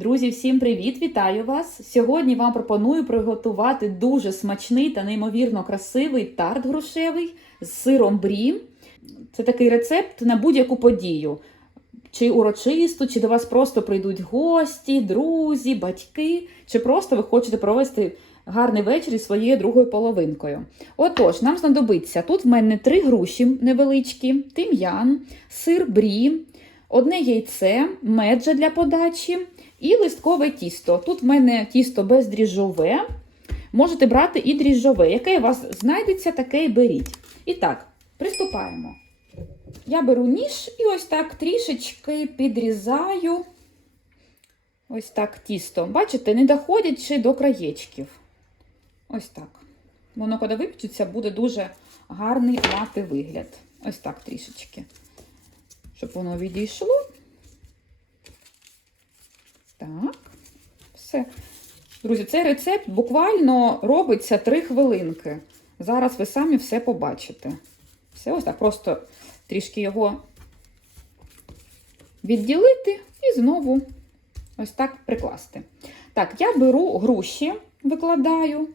Друзі, всім привіт! Вітаю вас! Сьогодні вам пропоную приготувати дуже смачний та неймовірно красивий тарт грушевий з сиром брі. Це такий рецепт на будь-яку подію. Чи урочисту, чи до вас просто прийдуть гості, друзі, батьки, чи просто ви хочете провести гарний вечір із своєю другою половинкою. Отож, нам знадобиться тут в мене три груші невеличкі, тим'ян, сир брі, одне яйце, меджа для подачі і листкове тісто. Тут в мене тісто бездріжджове. Можете брати і дріжджове. Яке у вас знайдеться, таке і беріть. І так, приступаємо. Я беру ніж і ось так трішечки підрізаю ось так тісто. Бачите, не доходячи до краєчків. Ось так. Воно, коли випечеться, буде дуже гарний мати вигляд. Ось так трішечки. Щоб воно відійшло. Так, все. Друзі, цей рецепт буквально робиться 3 хвилинки. Зараз ви самі все побачите. Все ось так. Просто трішки його відділити і знову ось так прикласти. Так, я беру груші, викладаю.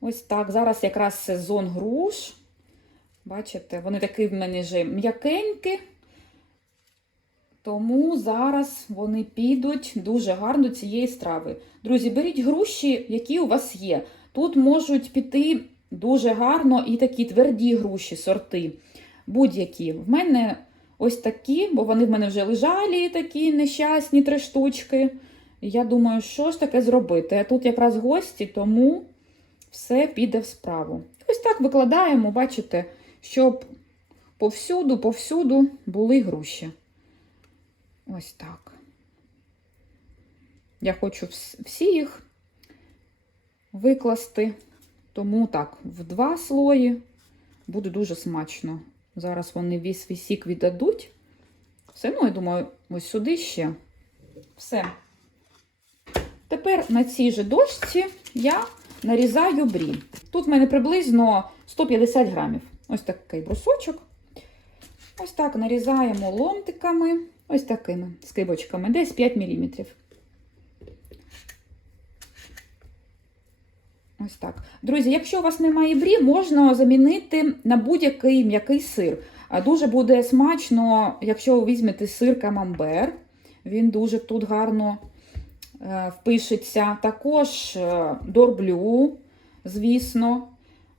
Ось так. Зараз якраз сезон груш. Бачите, вони такі в мене вже м'якенькі. Тому зараз вони підуть дуже гарно цієї страви. Друзі, беріть груші, які у вас є. Тут можуть піти дуже гарно і такі тверді груші, сорти. Будь-які. В мене ось такі, бо вони в мене вже лежалі, такі нещасні три штучки. Я думаю, що ж таке зробити? А тут якраз гості, тому все піде в справу. Ось так викладаємо, бачите, щоб повсюду, повсюду були груші. Ось так. Я хочу всі їх викласти, тому так, в два слої буде дуже смачно. Зараз вони весь сік віддадуть. Все, ну, я думаю, ось сюди ще. Все. Тепер на цій же дошці я нарізаю брі. Тут в мене приблизно 150 грамів. Ось такий брусочок. Ось так нарізаємо ломтиками, ось такими скибочками, десь 5 мм. Ось так. Друзі, якщо у вас немає брі, можна замінити на будь-який м'який сир. Дуже буде смачно, якщо ви візьмете сир камамбер. Він дуже тут гарно е, впишеться. Також е, дорблю, звісно.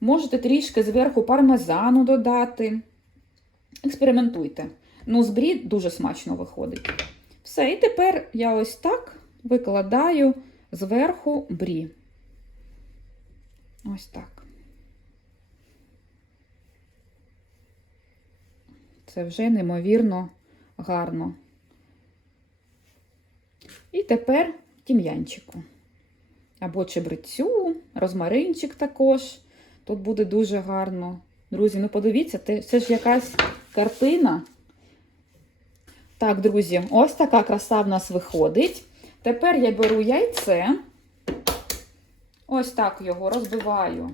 Можете трішки зверху пармезану додати. Експериментуйте. Ну, з брі дуже смачно виходить. Все, і тепер я ось так викладаю зверху брі. Ось так. Це вже неймовірно гарно. І тепер тім'янчику. Або чебрецю, розмаринчик також. Тут буде дуже гарно. Друзі, ну подивіться, це ж якась картина. Так, друзі, ось така краса в нас виходить. Тепер я беру яйце. Ось так його розбиваю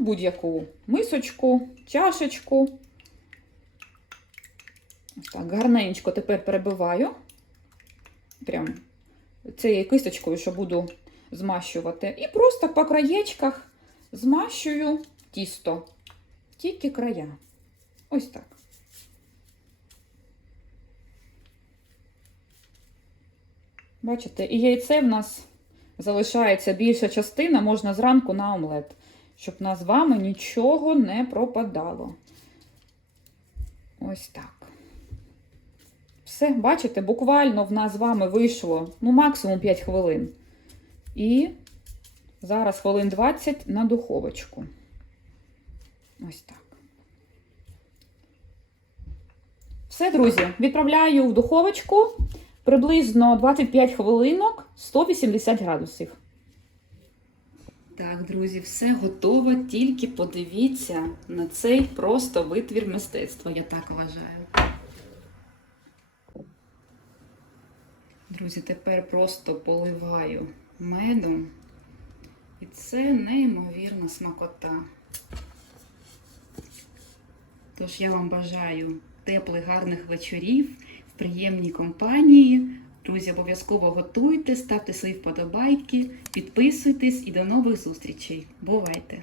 будь-яку мисочку, чашечку. Ось так, гарненько тепер перебиваю. Прям цією кисточкою, що буду змащувати. І просто по краєчках змащую тісто. Тільки края. Ось так. Бачите, і яйце в нас залишається більша частина, можна зранку на омлет, щоб у нас з вами нічого не пропадало. Ось так. Все, бачите, буквально в нас з вами вийшло ну, максимум 5 хвилин. І зараз хвилин 20 на духовочку. Ось так. Все, друзі, відправляю в духовочку приблизно 25 хвилинок 180 градусів. Так, друзі, все готово. Тільки подивіться на цей просто витвір мистецтва, я так вважаю. Друзі, тепер просто поливаю медом. І це неймовірна смакота. Тож я вам бажаю теплих, гарних вечорів, приємній компанії. Друзі, обов'язково готуйте, ставте свої вподобайки, підписуйтесь і до нових зустрічей. Бувайте!